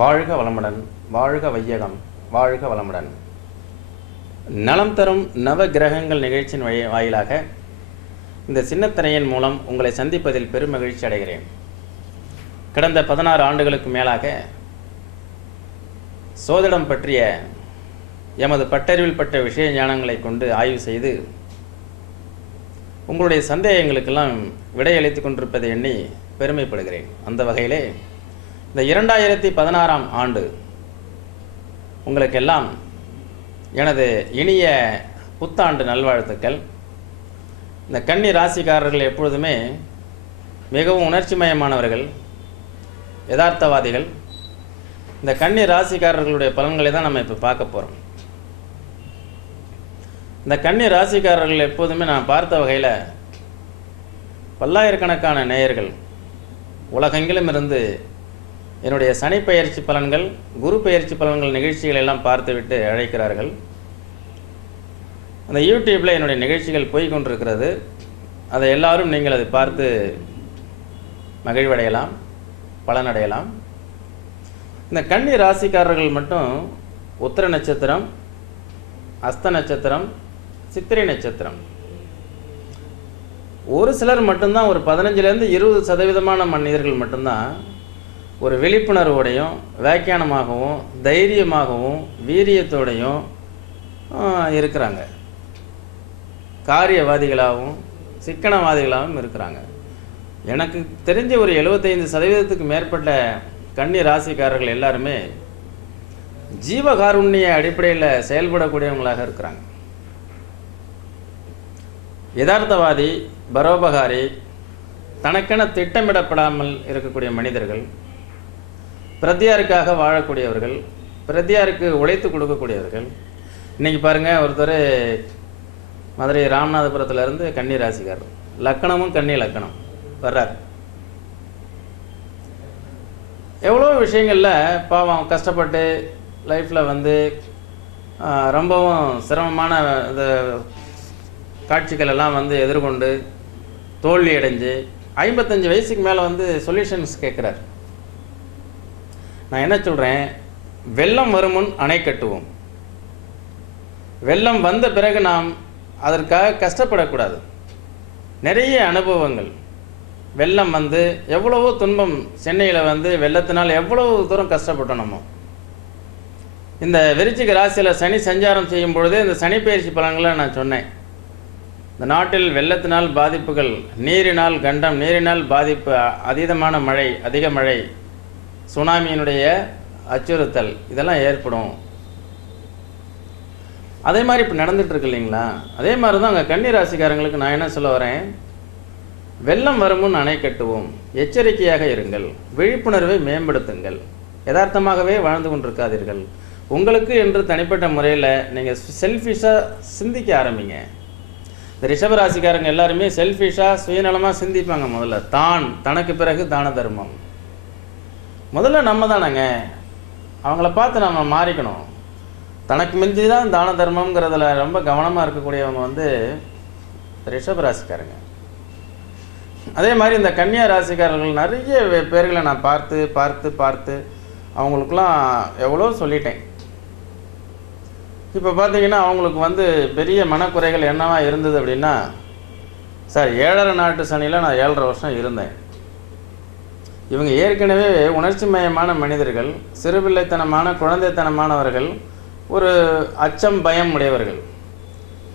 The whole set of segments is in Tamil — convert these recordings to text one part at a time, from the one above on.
வாழ்க வளமுடன், வாழ்க வையகம், வாழ்க வளமுடன். நலம் தரும் நவ கிரகங்கள் நிகழ்ச்சியின் வாயிலாக இந்த சின்னத்திரையின் மூலம் உங்களை சந்திப்பதில் பெரும் மகிழ்ச்சி அடைகிறேன். கடந்த 16 ஆண்டுகளுக்கு மேலாக சோதிடம் பற்றிய எமது பட்டறிவில் பட்ட விஷய ஞானங்களை கொண்டு ஆய்வு செய்து உங்களுடைய சந்தேகங்களுக்கெல்லாம் விடையளித்து கொண்டிருப்பதை எண்ணி பெருமைப்படுகிறேன். அந்த வகையிலே இந்த 2016ஆம் ஆண்டு உங்களுக்கெல்லாம் எனது இனிய புத்தாண்டு நல்வாழ்த்துக்கள். இந்த கன்னி ராசிக்காரர்கள் எப்பொழுதுமே மிகவும் உணர்ச்சிமயமானவர்கள், யதார்த்தவாதிகள். இந்த கன்னி ராசிக்காரர்களுடைய பலன்களை தான் நம்ம இப்போ பார்க்க போகிறோம். இந்த கன்னி ராசிக்காரர்கள் எப்போதுமே நான் பார்த்த வகையில் பல்லாயிரக்கணக்கான நேயர்கள் உலகெங்கிலும் இருந்து என்னுடைய சனி பயிற்சி பலன்கள், குரு பயிற்சி பலன்கள் நிகழ்ச்சிகள் எல்லாம் பார்த்துவிட்டு அழைக்கிறார்கள். அந்த யூடியூப்பில் என்னுடைய நிகழ்ச்சிகள் போய் கொண்டிருக்கிறது. அதை எல்லாரும் நீங்கள் அதை பார்த்து மகிழ்வடையலாம், பலனடையலாம். இந்த கன்னி ராசிக்காரர்கள் மட்டும் உத்திர நட்சத்திரம், அஸ்த நட்சத்திரம், சித்திரை நட்சத்திரம், ஒரு சிலர் மட்டும்தான், ஒரு 15லேருந்து 20% மனிதர்கள் மட்டும்தான் ஒரு விழிப்புணர்வோடையும் வியாக்கியானமாகவும் தைரியமாகவும் வீரியத்தோடையும் இருக்கிறாங்க. காரியவாதிகளாகவும் சிக்கனவாதிகளாகவும் இருக்கிறாங்க. எனக்கு தெரிஞ்ச ஒரு 75% மேற்பட்ட கன்னி ராசிக்காரர்கள் எல்லாருமே ஜீவகாருண்ய அடிப்படையில் செயல்படக்கூடியவங்களாக இருக்கிறாங்க. யதார்த்தவாதி, பரோபகாரி, தனக்கென திட்டமிடப்படாமல் இருக்கக்கூடிய மனிதர்கள், பிரத்தியாருக்காக வாழக்கூடியவர்கள், பிரத்தியாருக்கு உழைத்து கொடுக்கக்கூடியவர்கள். இன்றைக்கி பாருங்கள், ஒருத்தர் மதுரை ராமநாதபுரத்துலேருந்து கன்னி ராசிக்காரர், லக்கணமும் கன்னி லக்கணம் வர்றார். எவ்வளோ விஷயங்களில் பாவம் கஷ்டப்பட்டு லைஃப்பில் வந்து ரொம்பவும் சிரமமான இந்த காட்சிகள் எல்லாம் வந்து எதிர்கொண்டு தோல்வி அடைஞ்சு 55 வயசுக்கு மேலே வந்து சொல்யூஷன்ஸ் கேட்குறார். நான் என்ன சொல்கிறேன், வெள்ளம் வரும் முன் அணை கட்டுவோம். வெள்ளம் வந்த பிறகு நாம் அதற்காக கஷ்டப்படக்கூடாது. நிறைய அனுபவங்கள், வெள்ளம் வந்து எவ்வளவோ துன்பம், சென்னையில் வந்து வெள்ளத்தினால் எவ்வளவு தூரம் கஷ்டப்பட்டோம் நம்ம. இந்த விருச்சிக ராசியில் சனி சஞ்சாரம் செய்யும் பொழுதே இந்த சனி பயிற்சி பலன்களை நான் சொன்னேன். இந்த நாட்டில் வெள்ளத்தினால் பாதிப்புகள், நீரினால் கண்டம், நீரினால் பாதிப்பு, அதீதமான மழை, அதிக மழை, சுனாமியினுடைய அச்சுறுத்தல், இதெல்லாம் ஏற்படும். அதே மாதிரி இப்போ நடந்துகிட்ருக்கு இல்லைங்களா? அதே மாதிரி தான் அங்கே கன்னி ராசிக்காரங்களுக்கு நான் என்ன சொல்ல வரேன், வெள்ளம் வருமுன் அணை கட்டுவோம், எச்சரிக்கையாக இருங்கள், விழிப்புணர்வை மேம்படுத்துங்கள், யதார்த்தமாகவே வாழ்ந்து கொண்டிருக்காதீர்கள். உங்களுக்கு என்று தனிப்பட்ட முறையில் நீங்கள் செல்ஃபிஷாக சிந்திக்க ஆரம்பிங்க. இந்த ரிஷபராசிக்காரங்க எல்லாருமே செல்ஃபிஷாக சுயநலமாக சிந்திப்பாங்க. முதல்ல தனக்கு பிறகு தான தர்மம். முதல்ல நம்ம தானேங்க, அவங்கள பார்த்து நம்ம மாறிக்கணும். தனக்கு மிஞ்சி தான் தான தர்மங்கிறதுல ரொம்ப கவனமாக இருக்கக்கூடியவங்க வந்து ரிஷபராசிக்காரங்க. அதே மாதிரி இந்த கன்னியா ராசிக்காரர்கள் நிறைய பேர்களை நான் பார்த்து பார்த்து பார்த்து அவங்களுக்கெல்லாம் எவ்வளோ சொல்லிட்டேன். இப்போ பார்த்தீங்கன்னா அவங்களுக்கு வந்து பெரிய மனக்குறைகள் என்னவா இருந்தது அப்படின்னா, சார் 7.5 நாட்டு சனியில் நான் 7.5 வருஷம் இருந்தேன். இவங்க ஏற்கனவே உணர்ச்சிமயமான மனிதர்கள், சிறுபிள்ளைத்தனமான குழந்தைத்தனமானவர்கள், ஒரு அச்சம் பயம் உடையவர்கள்.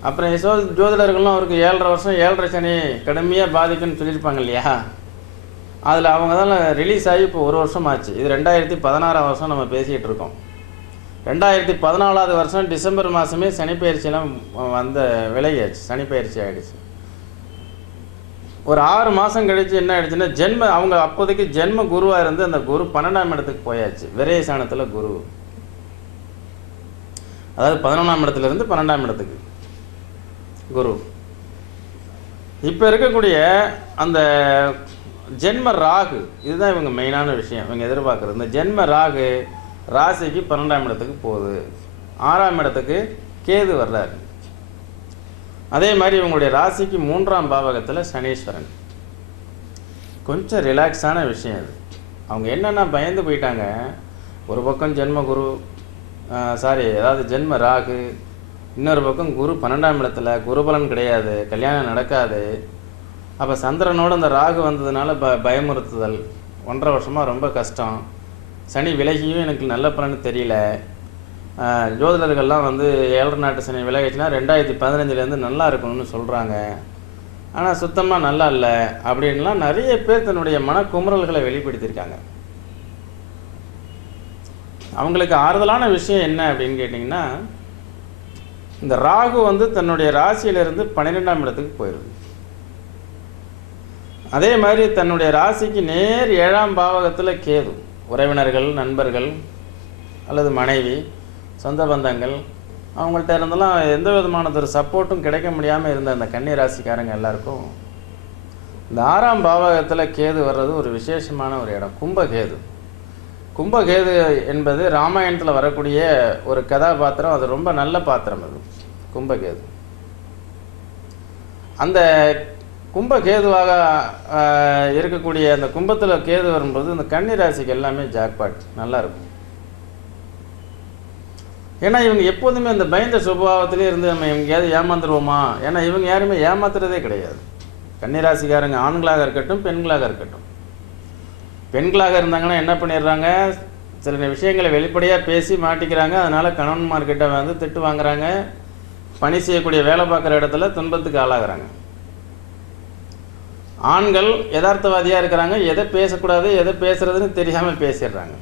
அப்புறம் ஜோதிடர்களும் அவருக்கு 7.5 வருஷம் 7.5 சனி கடுமையாக பாதிக்குன்னு சொல்லியிருப்பாங்க இல்லையா? அதில் அவங்க தான் ரிலீஸ் ஆகி இப்போ 1 வருஷம் ஆச்சு. இது 2016 வருஷம் நம்ம பேசிகிட்டு இருக்கோம். 2014 வருஷம் டிசம்பர் மாதமே சனிப்பயிற்சியெல்லாம் வந்த விலகியாச்சு, சனிப்பயிற்சி ஆகிடுச்சு. ஒரு 6 மாதம் கழித்து என்ன ஆகிடுச்சுன்னா, அவங்க அப்போதைக்கு ஜென்ம குருவாக இருந்து அந்த குரு 12ஆம் இடத்துக்கு போயாச்சு. விரயசானத்தில் குரு, அதாவது 11ஆம் இடத்துலேருந்து 12ஆம் இடத்துக்கு குரு. இப்போ இருக்கக்கூடிய அந்த ஜென்ம ராகு, இதுதான் இவங்க மெயினான விஷயம். இவங்க எதிர்பார்க்குறது இந்த ஜென்ம ராகு ராசிக்கு 12ஆம் இடத்துக்கு போகுது, 6ஆம் இடத்துக்கு கேது வர்றாரு. அதே மாதிரி இவங்களுடைய ராசிக்கு 3ஆம் பாவகத்தில் சனீஸ்வரன். கொஞ்சம் ரிலாக்ஸான விஷயம் அது. அவங்க என்னென்னா பயந்து போயிட்டாங்க. ஒரு பக்கம் ஜென்ம குரு, அதாவது ஜென்ம ராகு, இன்னொரு பக்கம் குரு 12ஆம் இடத்துல, குருபலன் கிடையாது, கல்யாணம் நடக்காது. அப்போ சந்திரனோடு அந்த ராகு வந்ததுனால பயமுறுத்துதல், 1.5 வருஷமாக ரொம்ப கஷ்டம், சனி விலகியும் எனக்கு நல்ல பலன் தெரியல. ஜோதிடர்கள்லாம் வந்து 7 நாட்டு சனி விலகிச்சுன்னா 2015 நல்லா இருக்கணும்னு சொல்கிறாங்க, ஆனால் சுத்தமாக நல்லா இல்லை அப்படின்லாம் நிறைய பேர் தன்னுடைய மனக்குமுறல்களை வெளிப்படுத்தியிருக்காங்க. அவங்களுக்கு ஆறுதலான விஷயம் என்ன அப்படின்னு கேட்டிங்கன்னா, இந்த ராகு வந்து தன்னுடைய ராசியிலிருந்து 12ஆம் இடத்துக்கு போயிடுது. அதே மாதிரி தன்னுடைய ராசிக்கு நேர் 7ஆம் பாவகத்தில் கேது. உறவினர்கள், நண்பர்கள் அல்லது மனைவி, சொந்த பந்தங்கள், அவங்கள்ட்ட இருந்தெல்லாம் எந்த விதமான ஒரு சப்போர்ட்டும் கிடைக்க முடியாமல் இருந்த அந்த கன்னி ராசிக்காரங்க எல்லாருக்கும் இந்த 6ஆம் பாவகத்தில் கேது வர்றது ஒரு விசேஷமான ஒரு இடம். கும்பகேது. கும்பகேது என்பது ராமாயணத்தில் வரக்கூடிய ஒரு கதாபாத்திரம். அது ரொம்ப நல்ல பாத்திரம். அது கும்பகேது. அந்த கும்பகேதுவாக இருக்கக்கூடிய அந்த கும்பத்தில் கேது வரும்போது இந்த கன்னி ராசிக்கு எல்லாமே ஜாக்பாட் நல்லா இருக்கும். ஏன்னா இவங்க எப்போதுமே அந்த பயந்த சுபாவத்திலே இருந்து நம்ம எங்கேயாவது ஏமாந்துருவோமா, ஏன்னா இவங்க யாருமே ஏமாத்துறதே கிடையாது. கன்னிராசிக்காரங்க ஆண்களாக இருக்கட்டும், பெண்களாக இருக்கட்டும். பெண்களாக இருந்தாங்கன்னா என்ன பண்ணிடுறாங்க, சில விஷயங்களை வெளிப்படையாக பேசி மாட்டிக்கிறாங்க. அதனால் கணவன்மார்கிட்ட வந்து திட்டு வாங்குறாங்க, பணி செய்யக்கூடிய வேலை பார்க்குற இடத்துல துன்பத்துக்கு ஆளாகிறாங்க. ஆண்கள் யதார்த்தவாதியாக இருக்கிறாங்க, எதை பேசக்கூடாது எதை பேசுறதுன்னு தெரியாமல் பேசிடுறாங்க.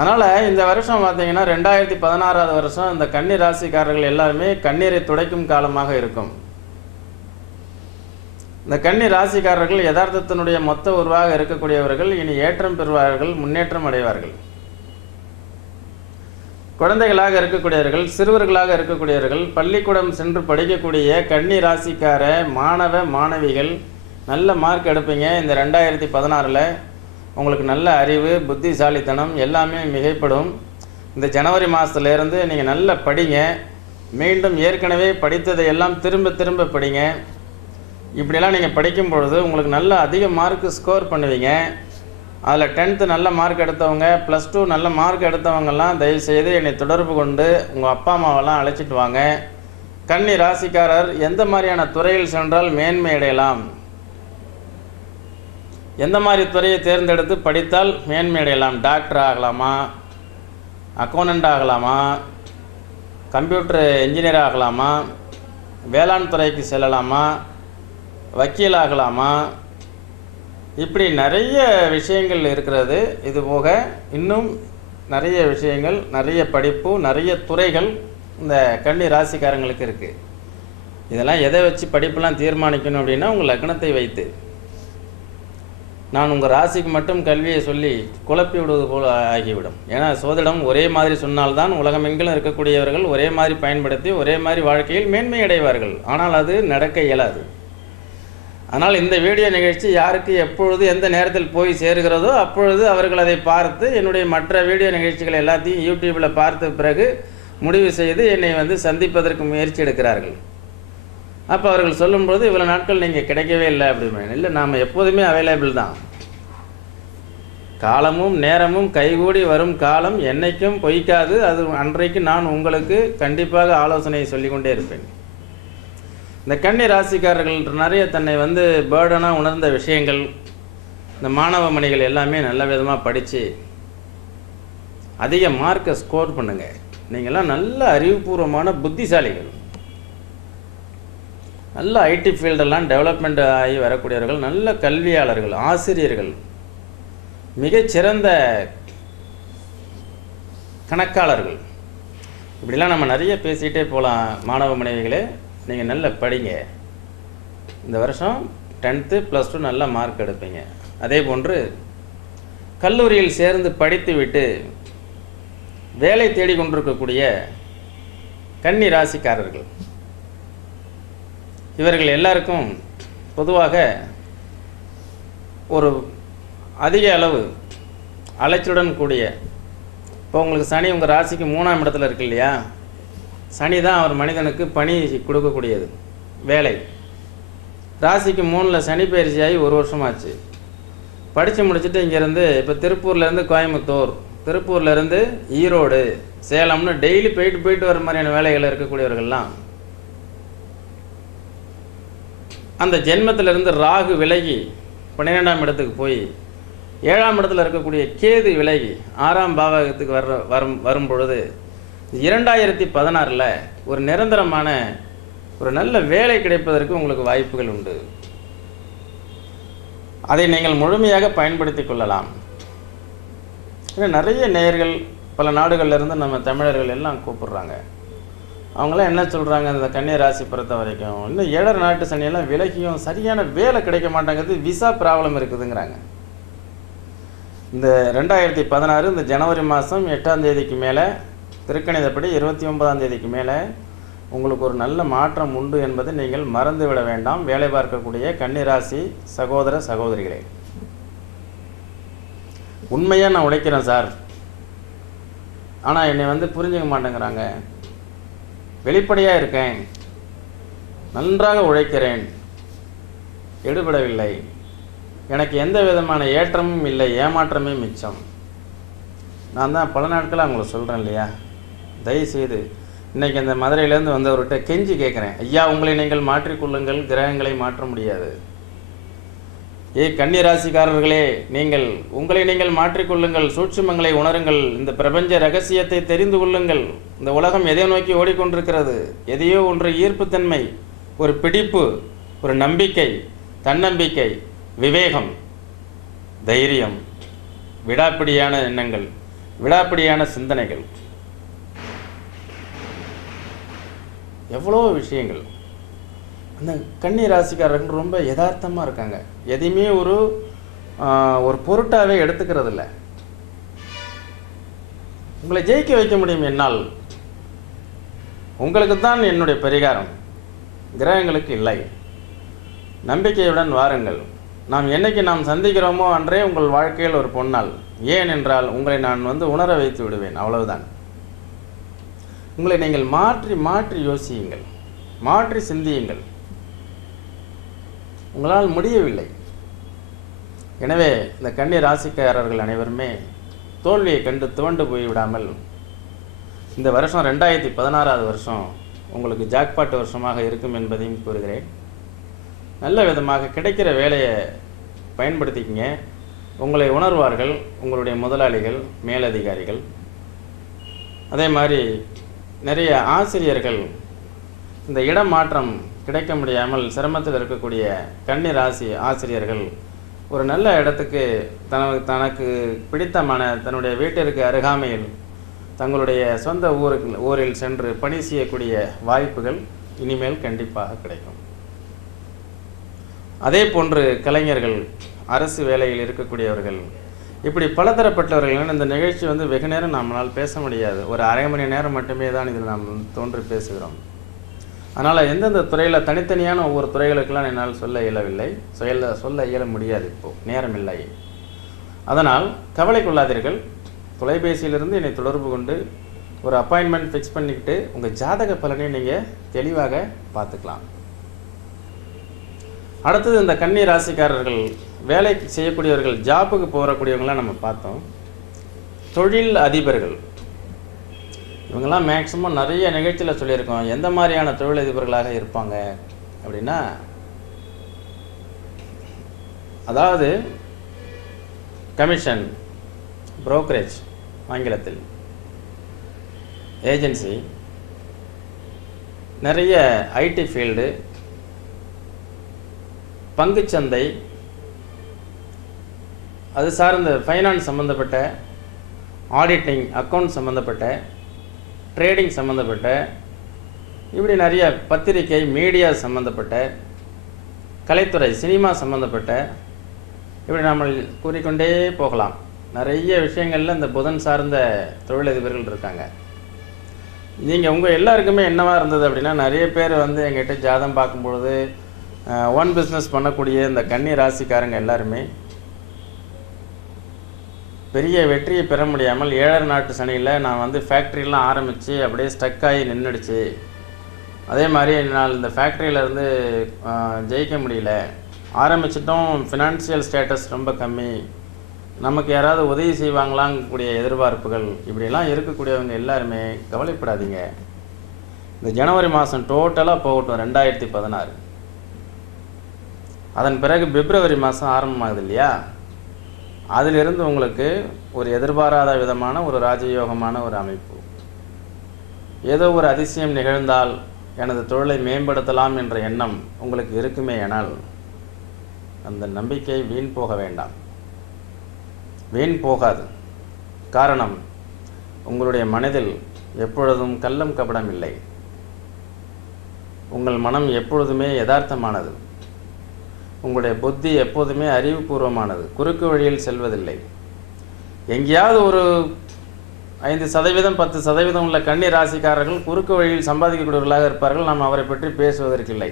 அதனால் இந்த வருஷம் பார்த்தீங்கன்னா 2016 வருஷம் இந்த கன்னி ராசிக்காரர்கள் எல்லாருமே கண்ணீரை துடைக்கும் காலமாக இருக்கும். இந்த கன்னி ராசிக்காரர்கள் யதார்த்தத்தினுடைய மொத்த உருவாக இருக்கக்கூடியவர்கள் இனி ஏற்றம் பெறுவார்கள், முன்னேற்றம் அடைவார்கள். குழந்தைகளாக இருக்கக்கூடியவர்கள், சிறுவர்களாக இருக்கக்கூடியவர்கள், பள்ளிக்கூடம் சென்று படிக்கக்கூடிய கன்னி ராசிக்கார மாணவ மாணவிகள் நல்ல மார்க் எடுப்பீங்க. இந்த 2016 உங்களுக்கு நல்ல அறிவு, புத்திசாலித்தனம் எல்லாமே மிகைப்படும். இந்த ஜனவரி மாதத்துலேருந்து நீங்கள் நல்லா படிங்க. மீண்டும் ஏற்கனவே படித்ததை எல்லாம் திரும்ப திரும்ப படிங்க. இப்படிலாம் நீங்கள் படிக்கும் பொழுது உங்களுக்கு நல்ல அதிக மார்க்கு ஸ்கோர் பண்ணுவீங்க. அதில் 10th நல்ல மார்க் எடுத்தவங்க, +2 நல்ல மார்க் எடுத்தவங்கெல்லாம் தயவுசெய்து என்னை தொடர்பு கொண்டு உங்கள் அப்பா அம்மாவெல்லாம் அழைச்சிட்டு வாங்க. கன்னி ராசிக்காரர் எந்த மாதிரியான துறையில் சென்றால் மேன்மை அடையலாம், எந்த மாதிரி துறையை தேர்ந்தெடுத்து படித்தால் மேன்மை அடையலாம், டாக்டர் ஆகலாமா, அக்கௌண்டண்ட் ஆகலாமா, கம்ப்யூட்டர் இன்ஜினியர் ஆகலாமா, வேளாண் துறைக்கு செல்லலாமா, வக்கீல் ஆகலாமா, இப்படி நிறைய விஷயங்கள் இருக்கிறது. இது போக இன்னும் நிறைய விஷயங்கள், நிறைய படிப்பு, நிறைய துறைகள் இந்த கன்னி ராசிக்காரங்களுக்கு இருக்குது. இதெல்லாம் எதை வச்சு படிப்பெல்லாம் தீர்மானிக்கணும் அப்படின்னா உங்கள் லக்னத்தை வைத்து. நான் உங்கள் ராசிக்கு மட்டும் கல்வியை சொல்லி குழப்பி விடுவது போல் ஆகிவிடும். ஏன்னா சோதிடம் ஒரே மாதிரி சொன்னால்தான் உலகமெங்கிலும் இருக்கக்கூடியவர்கள் ஒரே மாதிரி பயன்படுத்தி ஒரே மாதிரி வாழ்க்கையில் மேன்மை அடைவார்கள். ஆனால் அது நடக்க இயலாது. ஆனால் இந்த வீடியோ நிகழ்ச்சி யாருக்கு எப்பொழுது எந்த நேரத்தில் போய் சேருகிறதோ அப்பொழுது அவர்கள் அதை பார்த்து என்னுடைய மற்ற வீடியோ நிகழ்ச்சிகள் எல்லாத்தையும் யூடியூப்பில் பார்த்த பிறகு முடிவு செய்து என்னை வந்து சந்திப்பதற்கு முயற்சி எடுக்கிறார்கள். அப்போ அவர்கள் சொல்லும்போது இவ்வளோ நாட்கள் நீங்கள் கிடைக்கவே இல்லை அப்படின்னு. இல்லை, நாம் எப்போதுமே அவைலபிள் தான். காலமும் நேரமும் கைகூடி வரும் காலம் என்னைக்கும் பொய்க்காது. அது அன்றைக்கு நான் உங்களுக்கு கண்டிப்பாக ஆலோசனை சொல்லிக்கொண்டே இருப்பேன். இந்த கன்னி ராசிக்காரர்கள் நிறைய தன்னை வந்து பேர்டனாக உணர்ந்த விஷயங்கள், இந்த மாணவ மணிகள் எல்லாமே நல்ல விதமாக படித்து அதிக மார்க்கை ஸ்கோர் பண்ணுங்க. நீங்கள்லாம் நல்ல அறிவுபூர்வமான புத்திசாலிகள், நல்ல ஐடி ஃபீல்டெல்லாம் டெவலப்மெண்ட் ஆகி வரக்கூடியவர்கள், நல்ல கல்வியாளர்கள், ஆசிரியர்கள், மிகச்சிறந்த கணக்காளர்கள். இப்படிலாம் நம்ம நிறைய பேசிகிட்டே போகலாம். மாணவ மனைவிகளே, நீங்கள் நல்லா படிங்க. இந்த வருஷம் 10th +2 நல்ல மார்க் எடுப்பீங்க. அதே போன்று கல்லூரியில் சேர்ந்து படித்து விட்டு வேலை தேடிக்கொண்டிருக்கக்கூடிய கன்னி ராசிக்காரர்கள், இவர்கள் எல்லாருக்கும் பொதுவாக ஒரு அதிக அளவு அலைச்சலுடன் கூடிய, இப்போ உங்களுக்கு சனி உங்கள் ராசிக்கு 3ஆம் இடத்துல இருக்கு இல்லையா, சனி தான் அவர் மனிதனுக்கு பணி கொடுக்கக்கூடியது, வேலை. ராசிக்கு 3ல் சனி பயிற்சியாகி 1 வருஷமாச்சு. படித்து முடிச்சுட்டு இங்கேருந்து இப்போ திருப்பூர்லேருந்து கோயம்புத்தூர் திருப்பூர்லேருந்து ஈரோடு, சேலம்னு டெய்லி போயிட்டு வர மாதிரியான வேலைகள் இருக்கக்கூடியவர்கள்லாம் அந்த ஜென்மத்திலிருந்து ராகு விலகி 12ஆம் இடத்துக்கு போய் 7ஆம் இடத்துல இருக்கக்கூடிய கேது விலகி 6ஆம் பாவகத்துக்கு வரும் பொழுது 2016 ஒரு நிரந்தரமான ஒரு நல்ல வேலை கிடைப்பதற்கு உங்களுக்கு வாய்ப்புகள் உண்டு. அதை நீங்கள் முழுமையாக பயன்படுத்தி கொள்ளலாம். நிறைய நேயர்கள் பல நாடுகள்லேருந்து நம்ம தமிழர்கள் எல்லாம் கூப்பிடுறாங்க. அவங்களாம் என்ன சொல்கிறாங்க, இந்த கன்னி ராசி பொறுத்த வரைக்கும் இன்னும் 7 நாட்டு சனியெல்லாம் விலகியும் சரியான வேலை கிடைக்க மாட்டேங்குது, விசா ப்ராப்ளம் இருக்குதுங்கிறாங்க. இந்த 2016 இந்த ஜனவரி மாதம் 8ஆம் தேதிக்கு மேலே திருக்கணிதப்படி 29ஆம் தேதிக்கு மேலே உங்களுக்கு ஒரு நல்ல மாற்றம் உண்டு என்பதை நீங்கள் மறந்துவிட வேண்டாம். வேலை பார்க்கக்கூடிய கன்னிராசி சகோதர சகோதரிகளே, உண்மையாக நான் உழைக்கிறேன் சார், ஆனால் என்னை புரிஞ்சுக்க மாட்டேங்கிறாங்க, வெளிப்படையாக இருக்கேன், நன்றாக உழைக்கிறேன், எடுபடவில்லை, எனக்கு எந்த விதமான ஏற்றமும் இல்லை, ஏமாற்றமே மிச்சம். நான் தான் பல நாட்களாக உங்களுக்கு சொல்கிறேன் இல்லையா, தயவுசெய்து இன்றைக்கி அந்த மதுரையிலேருந்து வந்தவர்கிட்ட கெஞ்சி கேட்குறேன், ஐயா உங்களை நீங்கள் மாற்றிக்கொள்ளுங்கள், கிரகங்களை மாற்ற முடியாது. கன்னி ராசிக்காரர்களே, உங்களை நீங்கள் மாற்றிக்கொள்ளுங்கள், சூட்சுமங்களை உணருங்கள், இந்த பிரபஞ்ச ரகசியத்தை தெரிந்து கொள்ளுங்கள். இந்த உலகம் எதை நோக்கி ஓடிக்கொண்டிருக்கிறது, எதையோ ஒன்று ஈர்ப்புத்தன்மை, ஒரு பிடிப்பு, ஒரு நம்பிக்கை, தன்னம்பிக்கை, விவேகம், தைரியம், விடாப்பிடியான எண்ணங்கள், விடாப்பிடியான சிந்தனைகள், எவ்வளோ விஷயங்கள். அந்த கன்னி ராசிக்காரர்கள் ரொம்ப யதார்த்தமாக இருக்காங்க, எதையுமே ஒரு பொருட்டாகவே எடுத்துக்கிறது இல்லை. உங்களை ஜெயிக்க வைக்க முடியும் என்னால், உங்களுக்கு தான் என்னுடைய பரிகாரம், கிரகங்களுக்கு இல்லை. நம்பிக்கையுடன் வாருங்கள். நாம் சந்திக்கிறோமோ அன்றே உங்கள் வாழ்க்கையில் ஒரு பொன்னாள். ஏன் என்றால் உங்களை நான் உணர வைத்து விடுவேன், அவ்வளவுதான். உங்களை நீங்கள் மாற்றி மாற்றி யோசியுங்கள், மாற்றி சிந்தியுங்கள். உங்களால் முடியவில்லை. எனவே இந்த கன்னி ராசிக்காரர்கள் அனைவருமே தோல்வியை கண்டு துவண்டு போய்விடாமல், இந்த வருஷம் 2016 வருஷம் உங்களுக்கு ஜாக்பாட் வருஷமாக இருக்கும் என்பதையும் கூறுகிறேன். நல்ல விதமாக கிடைக்கிற வேலையை பயன்படுத்திக்கிங்க. உங்களை உணர்வார்கள் உங்களுடைய முதலாளிகள், மேலதிகாரிகள். அதே மாதிரி நிறைய ஆசிரியர்கள் இந்த இடமாற்றம் கிடைக்க முடியாமல் சிரமத்தில் இருக்கக்கூடிய கன்னி ராசி ஆசிரியர்கள் ஒரு நல்ல இடத்துக்கு தனக்கு பிடித்தமான தன்னுடைய வீட்டிற்கு அருகாமையில் தங்களுடைய சொந்த ஊரில் சென்று பணி செய்யக்கூடிய வாய்ப்புகள் இனிமேல் கண்டிப்பாக கிடைக்கும். அதே போன்று கலைஞர்கள், அரசு வேலையில் இருக்கக்கூடியவர்கள், இப்படி பலதரப்பட்டவர்கள். இந்த நிகழ்ச்சி வெகு நேரம் நம்மளால் பேச முடியாது, ஒரு அரை மணி நேரம் மட்டுமே தான் இதில் நாம் தோன்றி பேசுகிறோம். அதனால் எந்தெந்த துறையில் தனித்தனியான ஒவ்வொரு துறைகளுக்கெல்லாம் என்னால் சொல்ல இயலவில்லை, சொல்ல இயல முடியாது, இப்போது நேரம் இல்லை. அதனால் கவலை கொள்ளாதீர்கள். தொலைபேசியிலிருந்து என்னை தொடர்பு கொண்டு ஒரு அப்பாயின்மெண்ட் ஃபிக்ஸ் பண்ணிக்கிட்டு உங்கள் ஜாதக பலனை நீங்கள் தெளிவாக பார்த்துக்கலாம். அடுத்தது இந்த கன்னி ராசிக்காரர்கள் வேலைக்கு செய்யக்கூடியவர்கள், ஜாப்புக்கு போகக்கூடியவங்களாம் நம்ம பார்த்தோம். தொழில் அதிபர்கள் இவங்கெல்லாம் மேக்ஸிமம் நிறைய நிகழ்ச்சியில் சொல்லியிருக்கோம். எந்த மாதிரியான தொழிலதிபர்களாக இருப்பாங்க அப்படின்னா, அதாவது கமிஷன், புரோக்கரேஜ் ஆங்கிலத்தில், ஏஜென்சி, நிறைய ஐடி ஃபீல்டு, பங்குச்சந்தை, அது சார்ந்த ஃபைனான்ஸ் சம்மந்தப்பட்ட, ஆடிட்டிங், அக்கௌண்ட் சம்மந்தப்பட்ட, ட்ரேடிங் சம்மந்தப்பட்ட, இப்படி நிறைய பத்திரிகை, மீடியா சம்மந்தப்பட்ட, கலைத்துறை, சினிமா சம்மந்தப்பட்ட, இப்படி நம்ம கூறிக்கொண்டே போகலாம். நிறைய விஷயங்களில் இந்த புதன் சார்ந்த தொழிலதிபர்கள் இருக்காங்க. நீங்கள் உங்கள் எல்லாருக்குமே என்னவா இருந்தது அப்படின்னா, நிறைய பேர் எங்கிட்ட ஜாதகம் பார்க்கும்பொழுது ஒன் பிஸ்னஸ் பண்ணக்கூடிய இந்த கன்னி ராசிக்காரங்க எல்லாருமே பெரிய வெற்றியை பெற முடியாமல் 7 நாட்டு சனியில் நான் ஃபேக்ட்ரிலாம் ஆரம்பித்து அப்படியே ஸ்டக் ஆகி நின்றுடுச்சு. அதே மாதிரி என்னால் இந்த ஃபேக்ட்ரியிலேருந்து ஜெயிக்க முடியல, ஆரம்பிச்சிட்டோம், ஃபினான்ஷியல் ஸ்டேட்டஸ் ரொம்ப கம்மி, நமக்கு யாராவது உதவி செய்வாங்களாங்கக்கூடிய எதிர்பார்ப்புகள் இப்படியெல்லாம் இருக்கக்கூடியவங்க எல்லாருமே கவலைப்படாதீங்க. இந்த ஜனவரி மாதம் டோட்டலாக போகட்டும் 2016. அதன் பிறகு பிப்ரவரி மாதம் ஆரம்பமாகுது இல்லையா, அதிலிருந்து உங்களுக்கு ஒரு எதிர்பாராத விதமான ஒரு ராஜயோகமான ஒரு அமைப்பு. ஏதோ ஒரு அதிசயம் நிகழ்ந்தால் எனது தொழிலை மேம்படுத்தலாம் என்ற எண்ணம் உங்களுக்கு இருக்குமே ஆனால் அந்த நம்பிக்கை வீண் போக வேண்டாம். வீண் போகாது. காரணம், உங்களுடைய மனதில் எப்பொழுதும் கள்ளம் கபடம் இல்லை. உங்கள் மனம் எப்பொழுதுமே யதார்த்தமானது. உங்களுடைய புத்தி எப்போதுமே அறிவுபூர்வமானது. குறுக்கு வழியில் செல்வதில்லை. எங்கேயாவது ஒரு 5% 10% உள்ள கன்னி ராசிக்காரர்கள் குறுக்கு வழியில் சம்பாதிக்கக்கூடியவர்களாக இருப்பார்கள். நாம் அவரை பற்றி பேசுவதற்கில்லை.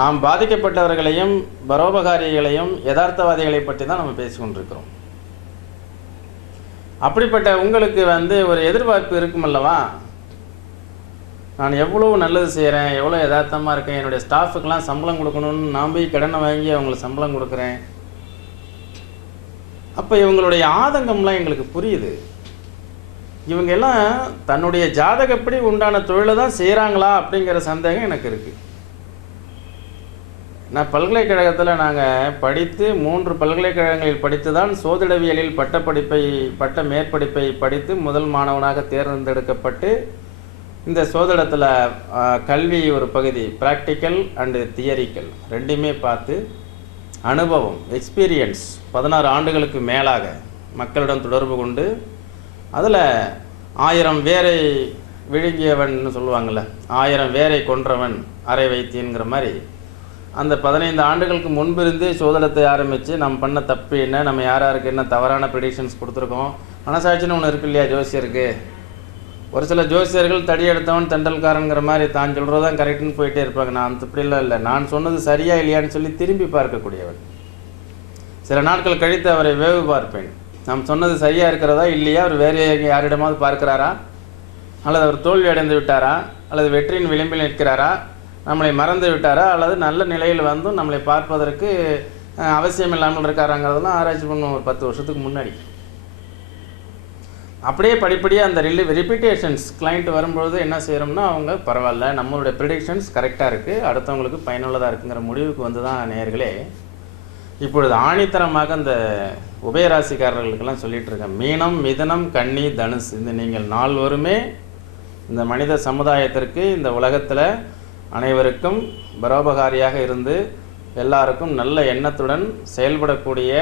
நாம் பாதிக்கப்பட்டவர்களையும் பரோபகாரிகளையும் யதார்த்தவாதிகளை பற்றி தான் நம்ம பேசிக்கொண்டிருக்கிறோம். அப்படிப்பட்ட உங்களுக்கு ஒரு எதிர்பார்ப்பு இருக்கும் அல்லவா, நான் எவ்வளோ நல்லது செய்கிறேன், எவ்வளோ யதார்த்தமாக இருக்கேன், என்னுடைய ஸ்டாஃபுக்கெல்லாம் சம்பளம் கொடுக்கணும்னு நான் போய் கடனை வாங்கி அவங்களுக்கு சம்பளம் கொடுக்குறேன். அப்போ இவங்களுடைய ஆதங்கம்லாம் எங்களுக்கு புரியுது. இவங்க எல்லாம் தன்னுடைய ஜாதகப்படி உண்டான தொழிலை தான் செய்கிறாங்களா அப்படிங்கிற சந்தேகம் எனக்கு இருக்குது. நான் பல்கலைக்கழகத்தில் நாங்கள் படித்து 3 பல்கலைக்கழகங்களில் படித்து தான் சோதிடவியலில் பட்ட மேற்படிப்பை படித்து முதல் மாணவனாக தேர்ந்தெடுக்கப்பட்டு இந்த சோதிடத்தில் கல்வி ஒரு பகுதி ப்ராக்டிக்கல் அண்டு தியரிக்கல் ரெண்டுமே பார்த்து அனுபவம் எக்ஸ்பீரியன்ஸ் 16 ஆண்டுகளுக்கு மேலாக மக்களிடம் தொடர்பு கொண்டு அதில் 1000 வேரை விழுங்கியவன் சொல்லுவாங்கள்ல, 1000 வேரை கொன்றவன் அரை வைத்தியங்கிற மாதிரி அந்த 15 ஆண்டுகளுக்கு முன்பிருந்தே சோதனத்தை ஆரம்பித்து நம்ம பண்ண தப்பு என்ன, நம்ம யாருக்கு என்ன தவறான ப்ரெடிக்ஷன்ஸ் கொடுத்துருக்கோம். மனசாட்சின்னு ஒன்று இருக்கு இல்லையா ஜோசியருக்கு. ஒரு சில ஜோசியர்கள் தடி எடுத்தவன் தெண்டல்காரங்கிற மாதிரி தான் சொல்கிறதான் கரெக்டுன்னு போயிட்டே இருப்பாங்க. நான் அப்படிலாம் இல்லை, நான் சொன்னது சரியா இல்லையான்னு சொல்லி திரும்பி பார்க்கக்கூடியவன். சில நாட்கள் கழித்து அவரை வேவு பார்ப்பேன். நாம் சொன்னது சரியாக இருக்கிறதா இல்லையா, அவர் வேறு யாரிடமாவது பார்க்கிறாரா, அல்லது அவர் தோல்வி அடைந்து விட்டாரா, அல்லது வெற்றியின் விளிம்பில் நிற்கிறாரா, நம்மளை மறந்து விட்டாரா, அல்லது நல்ல நிலையில் வந்தும் நம்மளை பார்ப்பதற்கு அவசியம் இல்லாமல் இருக்காராங்கிறதெல்லாம் ஆராய்ச்சி பண்ணுவோம். ஒரு 10 வருஷத்துக்கு முன்னாடி அப்படியே படிப்படியாக அந்த ரிப்பீட்டேஷன்ஸ் கிளைண்ட் வரும்பொழுது என்ன செய்கிறோம்னா, அவங்க பரவாயில்ல நம்மளுடைய ப்ரிடிக்ஷன்ஸ் கரெக்டாக இருக்குது, அடுத்தவங்களுக்கு பயனுள்ளதாக இருக்குங்கிற முடிவுக்கு வந்து தான் நேயர்களே இப்பொழுது ஆணித்தரமாக இந்த உபயராசிக்காரர்களுக்கெல்லாம் சொல்லிகிட்டு இருக்கேன். மீனம், மிதுனம், கன்னி, தனுசு இந்த நீங்கள் 4 இந்த மனித சமுதாயத்திற்கு இந்த உலகத்தில் அனைவருக்கும் பரோபகாரியாக இருந்து எல்லாருக்கும் நல்ல எண்ணத்துடன் செயல்படக்கூடிய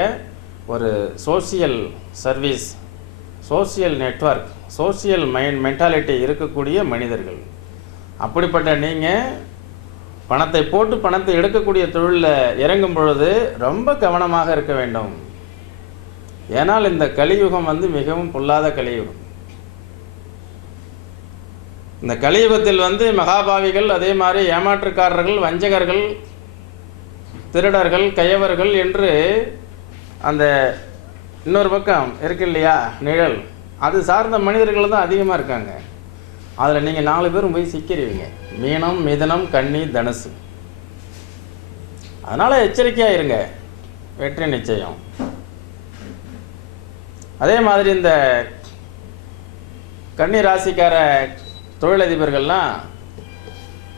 ஒரு social service, social network, social mentality இருக்கக்கூடிய மனிதர்கள். அப்படிப்பட்ட நீங்கள் பணத்தை போட்டு பணத்தை எடுக்கக்கூடிய தொழிலில் இறங்கும் பொழுது ரொம்ப கவனமாக இருக்க வேண்டும். ஏனால் இந்த கலியுகம் மிகவும் பொல்லாத கலியுகம். இந்த கலியுகத்தில் மகாபாவிகள், அதே மாதிரி ஏமாற்றுக்காரர்கள், வஞ்சகர்கள், திருடர்கள், கயவர்கள் என்று அந்த இன்னொரு பக்கம் இருக்கு இல்லையா நிழல், அது சார்ந்த மனிதர்கள் தான் அதிகமாக இருக்காங்க. அதில் நீங்கள் 4 பேரும் போய் சிக்கிடுவீங்க. மீனம், மிதுனம், கன்னி, தனுசு. அதனால் எச்சரிக்கையாக இருங்க, வெற்றி நிச்சயம். அதே மாதிரி இந்த கன்னி ராசிக்கார தொழிலதிபர்கள்லாம்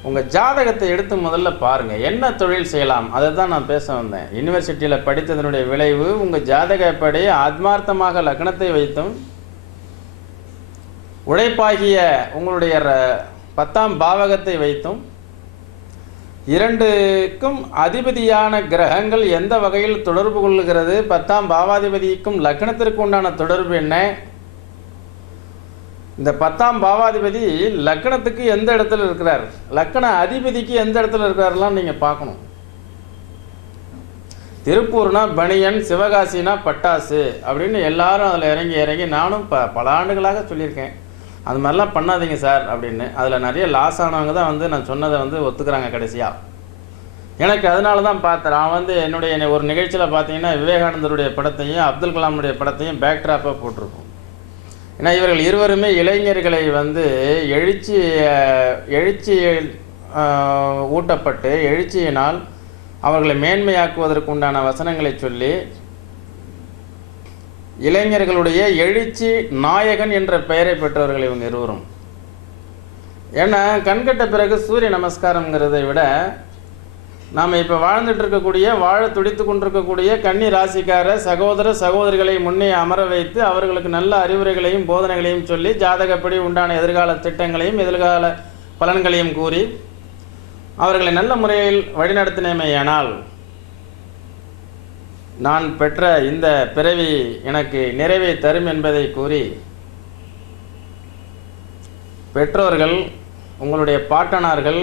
உங்கள் ஜாதகத்தை எடுத்து முதல்ல பாருங்கள், என்ன தொழில் செய்யலாம் அதை தான் நான் பேச வந்தேன். யூனிவர்சிட்டியில் படித்ததனுடைய விளைவு உங்கள் ஜாதகப்படி ஆத்மார்த்தமாக லக்னத்தை வைத்தும் உழைப்பாகிய உங்களுடைய 10ஆம் பாவகத்தை வைத்தும் 2க்கும் அதிபதியான கிரகங்கள் எந்த வகையில் தொடர்பு கொள்ளுகிறது, 10ஆம் பாவாதிபதிக்கும் லக்னத்திற்கு உண்டான தொடர்பு என்ன, இந்த 10ஆம் பாவாதிபதி லக்னத்துக்கு எந்த இடத்துல இருக்கிறார், லக்ன அதிபதிக்கு எந்த இடத்துல இருக்கிறாரெல்லாம் நீங்கள் பார்க்கணும். திருப்பூர்னா பனியன், சிவகாசினா பட்டாசு அப்படின்னு எல்லாரும் அதில் இறங்கி நானும் பல ஆண்டுகளாக சொல்லியிருக்கேன். அது மாதிரிலாம் பண்ணாதீங்க சார் அப்படின்னு. அதில் நிறைய லாஸ் ஆனவங்க தான் நான் சொன்னதை ஒத்துக்கிறாங்க கடைசியாக. எனக்கு அதனால தான் பார்த்தேன். நான் என்னுடைய ஒரு நிகழ்ச்சியில் பார்த்தீங்கன்னா விவேகானந்தருடைய படத்தையும் அப்துல் கலாமுடைய படத்தையும் பேக்ட்ராப்பாக போட்டிருக்கோம். ஏன்னா இவர்கள் இருவருமே இளைஞர்களை எழுச்சி ஊட்டப்பட்டு எழுச்சியினால் அவர்களை மேன்மையாக்குவதற்கு உண்டான வசனங்களை சொல்லி இளைஞர்களுடைய எழுச்சி நாயகன் என்ற பெயரை பெற்றவர்கள் இவங்க இருவரும். ஏன்னா கண்கட்ட பிறகு சூரிய நமஸ்காரங்கிறதை விட நாம் இப்போ வாழ்ந்துட்டு இருக்கக்கூடிய வாழ துடித்து கொண்டிருக்கக்கூடிய கன்னி ராசிக்கார சகோதர சகோதரிகளை முன்னே அமர வைத்து அவர்களுக்கு நல்ல அறிவுரைகளையும் போதனைகளையும் சொல்லி ஜாதகப்படி உண்டான எதிர்கால திட்டங்களையும் எதிர்கால பலன்களையும் கூறி அவர்களை நல்ல முறையில் வழிநடத்தினமையானால் நான் பெற்ற இந்த பிறவி எனக்கு நிறைவை தரும் என்பதை கூறி பெற்றோர்கள், உங்களுடைய பாட்டனார்கள்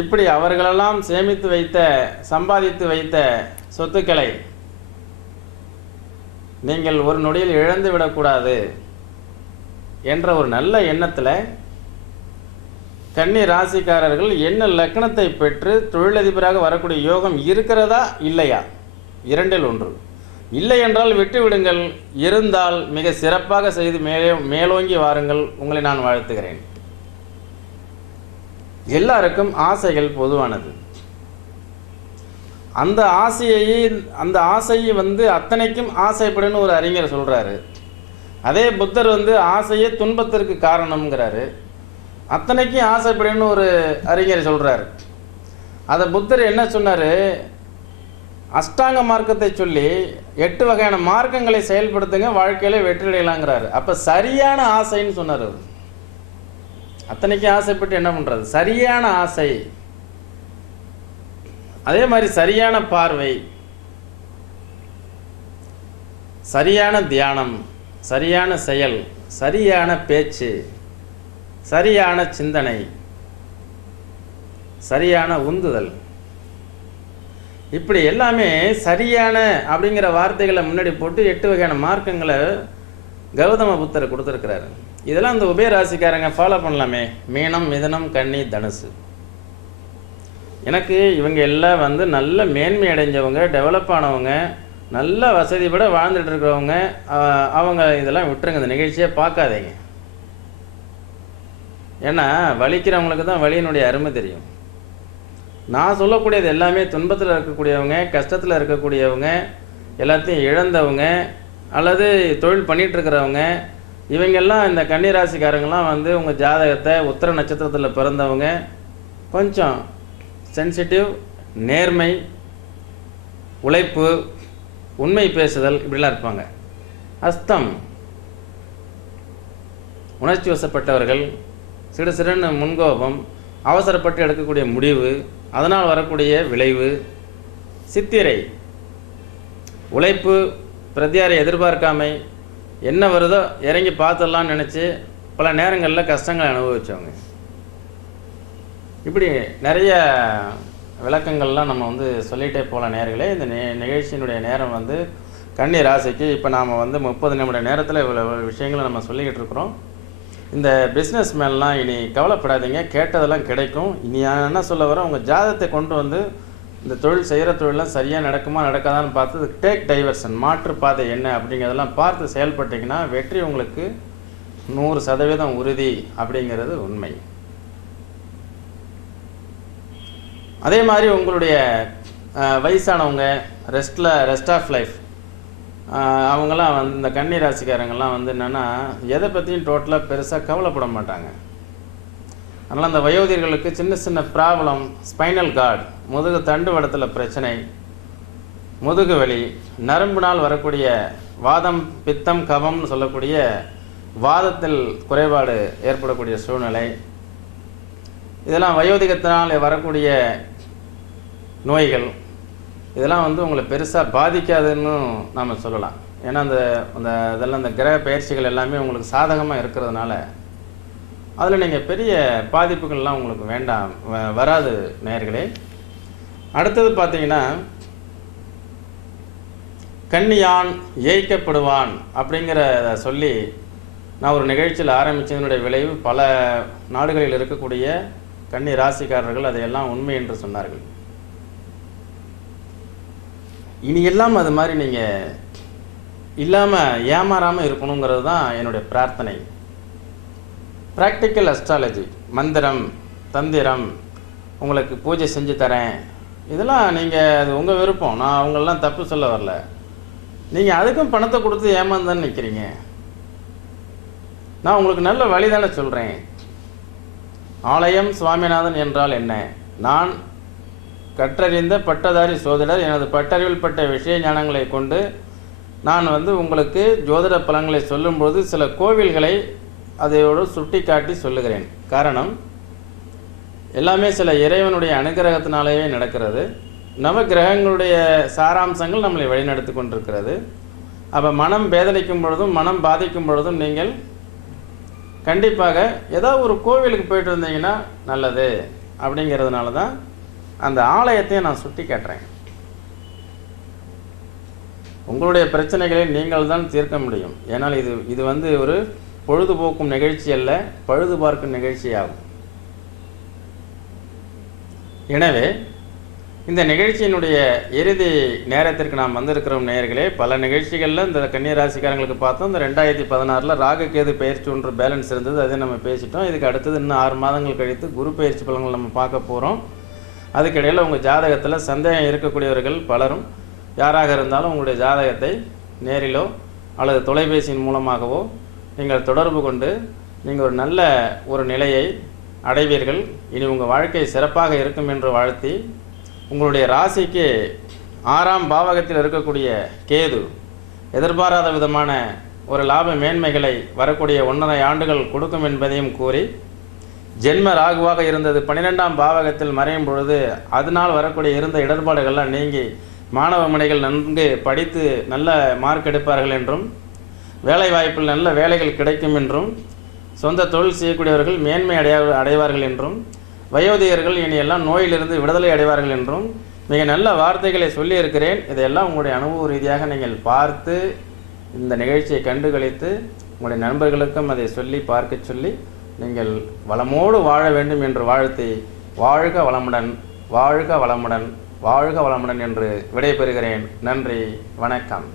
இப்படி அவர்களெல்லாம் சேமித்து வைத்த சம்பாதித்து வைத்த சொத்துக்களை நீங்கள் ஒரு நொடியில் இழந்து விடக்கூடாது என்ற ஒரு நல்ல எண்ணத்தில் கன்னி ராசிக்காரர்கள் என்ன லக்னத்தை பெற்று தொழிலதிபராக வரக்கூடிய யோகம் இருக்கிறதா இல்லையா? இரண்டில் ஒன்று. இல்லை என்றால் விட்டு விடுங்கள், இருந்தால் மிக சிறப்பாக செய்து மேலோங்கி வாருங்கள். உங்களை நான் வாழ்த்துகிறேன். எல்லாருக்கும் ஆசைகள் பொதுவானது. அந்த ஆசையை அத்தனைக்கும் ஆசைப்படுன்னு ஒரு அறிஞர் சொல்றாரு. அதே புத்தர் ஆசையே துன்பத்திற்கு காரணம்ங்கிறாரு. அத்தனைக்கும் ஆசைப்படுன்னு ஒரு அறிஞர் சொல்றாரு. அதை புத்தர் என்ன சொன்னாரு? அஷ்டாங்க மார்க்கத்தை சொல்லி 8 வகையான மார்க்கங்களை செயல்படுத்துங்க, வாழ்க்கையில வெற்றி அடையலாங்கிறாரு. அப்ப சரியான ஆசைன்னு சொன்னார். அத்தனைக்கும் ஆசைப்பட்டு என்ன பண்றது? சரியான ஆசை, அதே மாதிரி சரியான பார்வை, சரியான தியானம், சரியான செயல், சரியான பேச்சு, சரியான சிந்தனை, சரியான உந்துதல், இப்படி எல்லாமே சரியான அப்படிங்கிற வார்த்தைகளை முன்னாடி போட்டு 8 வகையான மார்க்கங்களை கௌதம புத்தர் கொடுத்துருக்கிறாரு. இதெல்லாம் இந்த உபயராசிக்காரங்க ஃபாலோ பண்ணலாமே. மீனம், மிதுனம், கன்னி, தனுசு. எனக்கு இவங்க எல்லாம் நல்ல மேன்மை அடைஞ்சவங்க, டெவலப் ஆனவங்க, நல்ல வசதிப்பட வாழ்ந்துட்டு இருக்கிறவங்க. அவங்க இதெல்லாம் விட்டுருங்க, இந்த நிகழ்ச்சியை பார்க்காதீங்க. ஏன்னா வலிக்கிறவங்களுக்கு தான் வலியினுடைய அருமை தெரியும். நான் சொல்லக்கூடியது எல்லாமே துன்பத்தில் இருக்கக்கூடியவங்க, கஷ்டத்தில் இருக்கக்கூடியவங்க, எல்லாத்தையும் இழந்தவங்க அல்லது தொழில் பண்ணிகிட்ருக்கிறவங்க. இவங்கெல்லாம் இந்த கன்னிராசிக்காரங்கெல்லாம் உங்கள் ஜாதகத்தை உத்திர நட்சத்திரத்தில் பிறந்தவங்க, கொஞ்சம் சென்சிட்டிவ், நேர்மை, உழைப்பு, உண்மை பேசுதல் இப்படிலாம் இருப்பாங்க. அஸ்தம் உணர்ச்சி வசப்பட்டவர்கள், சிறு சிறுன்னு முன்கோபம், அவசரப்பட்டு எடுக்கக்கூடிய முடிவு, அதனால் வரக்கூடிய விளைவு. சித்திரை உழைப்பு, பிரதியாரை எதிர்பார்க்காமை, என்ன வருதோ இறங்கி பார்த்துடலான்னு நினச்சி பல நேரங்களில் கஷ்டங்களை அனுபவித்தவங்க. இப்படி நிறைய விளக்கங்கள்லாம் நம்ம சொல்லிகிட்டே போகலாம் நேர்களே. இந்த நிகழ்ச்சியினுடைய நேரம் கன்னி ராசிக்கு இப்போ நாம் 30 நிமிட நேரத்தில் இவ்வளோ விஷயங்களை நம்ம சொல்லிக்கிட்டு இருக்கிறோம். இந்த பிஸ்னஸ் மேன்லாம் இனி கவலைப்படாதீங்க, கேட்டதெல்லாம் கிடைக்கும். இனி என்ன சொல்ல வர, உங்கள் ஜாதகத்தை கொண்டு இந்த தொழில் செய்கிற தொழிலாம் சரியாக நடக்குமா நடக்காதான்னு பார்த்து டேக் டைவர்ஷன், மாற்று பாதை என்ன அப்படிங்கிறதெல்லாம் பார்த்து செயல்பட்டிங்கன்னா வெற்றி உங்களுக்கு 100% உறுதி அப்படிங்கிறது உண்மை. அதே மாதிரி உங்களுடைய வயசானவங்க, ரெஸ்ட் ஆஃப் லைஃப், அவங்களாம் இந்த கன்னி ராசிக்காரங்கெல்லாம் என்னென்னா எதை பற்றியும் டோட்டலாக பெருசாக கவலைப்பட மாட்டாங்க. அதனால் அந்த வயோதிகர்களுக்கு சின்ன சின்ன ப்ராப்ளம், ஸ்பைனல் கார்டு, முதுகு தண்டு வடத்தில் பிரச்சனை, முதுகு வலி, நரம்புனால் வரக்கூடிய வாதம், பித்தம், கபம்னு சொல்லக்கூடிய வாதத்தில் குறைபாடு ஏற்படக்கூடிய சூழ்நிலை, இதெல்லாம் வயோதிகத்தினால் வரக்கூடிய நோய்கள், இதெல்லாம் உங்களை பெருசாக பாதிக்காதுன்னு நாம் சொல்லலாம். ஏன்னா இதெல்லாம் இந்த கிரக பயிற்சிகள் எல்லாமே உங்களுக்கு சாதகமாக இருக்கிறதுனால அதில் நீங்கள் பெரிய பாதிப்புகள்லாம் உங்களுக்கு வேண்டாம், வராது நேயர்களே. அடுத்தது பார்த்தீங்கன்னா கன்னியான் ஏய்க்கப்படுவான் அப்படிங்கிறத சொல்லி நான் ஒரு நிகழ்ச்சியில் ஆரம்பித்ததனுடைய விளைவு பல நாடுகளில் இருக்கக்கூடிய கன்னி ராசிக்காரர்கள் அதையெல்லாம் உண்மை என்று சொன்னார்கள். இனி எல்லாம் அது மாதிரி நீங்கள் இல்லாமல் ஏமாறாமல் இருக்கணுங்கிறது தான் என்னுடைய பிரார்த்தனை. ப்ராக்டிக்கல் அஸ்ட்ராலஜி, மந்திரம், தந்திரம், உங்களுக்கு பூஜை செஞ்சு தரேன், இதெல்லாம் நீங்கள் அது உங்கள் விருப்பம். நான் அவங்களெலாம் தப்பு சொல்ல வரல. நீங்கள் அதுக்கும் பணத்தை கொடுத்து ஏமாந்தான்னு நிற்கிறீங்க. நான் உங்களுக்கு நல்ல வழி தானே சொல்கிறேன். ஆலயம் சுவாமிநாதன் என்றால் என்ன? நான் கற்றறிந்த பட்டதாரி சோதிடர். எனது பட்டறிவில் பட்ட விஷய ஞானங்களை கொண்டு நான் உங்களுக்கு ஜோதிட பலன்களை சொல்லும்போது சில கோவில்களை அதையோடு சுட்டி காட்டி சொல்லுகிறேன். காரணம், எல்லாமே சில இறைவனுடைய அனுகிரகத்தினாலேயே நடக்கிறது. நவ கிரகங்களுடைய சாராம்சங்கள் நம்மளை வழிநடத்தி கொண்டிருக்கிறது. அப்போ மனம் வேதனைக்கும் பொழுதும் மனம் பாதிக்கும் பொழுதும் நீங்கள் கண்டிப்பாக ஏதோ ஒரு கோவிலுக்கு போயிட்டு வந்தீங்கன்னா நல்லது அப்படிங்கிறதுனால தான் அந்த ஆலயத்தையும் நான் சுட்டி காட்டுறேன். உங்களுடைய பிரச்சனைகளை நீங்கள் தான் தீர்க்க முடியும். ஏன்னால் இது ஒரு பொழுதுபோக்கும் நிகழ்ச்சி அல்ல, பழுது பார்க்கும் நிகழ்ச்சியாகும். எனவே இந்த நிகழ்ச்சியினுடைய இறுதி நேரத்திற்கு நாம் வந்திருக்கிறோம் நேயர்களே. பல நிகழ்ச்சிகளில் இந்த கன்னியராசிக்காரங்களுக்கு பார்த்தோம். இந்த 2016 ராகு கேது பயிற்சி ஒன்று பேலன்ஸ் இருந்தது, அதை நம்ம பேசிட்டோம். இதுக்கு அடுத்தது இன்னும் 6 மாதங்கள் கழித்து குரு பயிற்சி பலன்கள் நம்ம பார்க்க போகிறோம். அதுக்கிடையில் உங்கள் ஜாதகத்தில் சந்தேகம் இருக்கக்கூடியவர்கள் பலரும் யாராக இருந்தாலும் உங்களுடைய ஜாதகத்தை நேரிலோ அல்லது தொலைபேசியின் மூலமாகவோ நீங்கள் தொடர்பு கொண்டு நீங்கள் ஒரு நல்ல ஒரு நிலையை அடைவீர்கள். இனி உங்கள் வாழ்க்கை சிறப்பாக இருக்கும் என்று வாழ்த்தி, உங்களுடைய ராசிக்கு 6ஆம் பாவகத்தில் இருக்கக்கூடிய கேது எதிர்பாராத விதமான ஒரு லாப மேன்மைகளை வரக்கூடிய 1.5 ஆண்டுகள் கொடுக்கும் என்பதையும் கூறி, ஜென்ம ராகுவாக இருந்தது 12ஆம் பாவகத்தில் மறையும் பொழுது அதனால் வரக்கூடிய இருந்த இடர்பாடுகள்லாம் நீங்கி மாணவ மணிகள் நன்கு படித்து நல்ல மார்க் எடுப்பார்கள் என்றும், வேலை வாய்ப்பில் நல்ல வேலைகள் கிடைக்கும் என்றும், சொந்த தொழில் செய்யக்கூடியவர்கள் மேன்மை அடைவார்கள் என்றும், வயோதிகர்கள் இனியெல்லாம் நோயிலிருந்து விடுதலை அடைவார்கள் என்றும் மிக நல்ல வார்த்தைகளை சொல்லியிருக்கிறேன். இதையெல்லாம் உங்களுடைய அனுபவ ரீதியாக நீங்கள் பார்த்து இந்த நிகழ்ச்சியை கண்டுகளித்து உங்களுடைய நண்பர்களுக்கும் அதை சொல்லி பார்க்க சொல்லி நீங்கள் வளமோடு வாழ வேண்டும் என்று வாழ்த்தி, வாழ்க வளமுடன், வாழ்க வளமுடன், வாழ்க வளமுடன் என்று விடைபெறுகிறேன். நன்றி, வணக்கம்.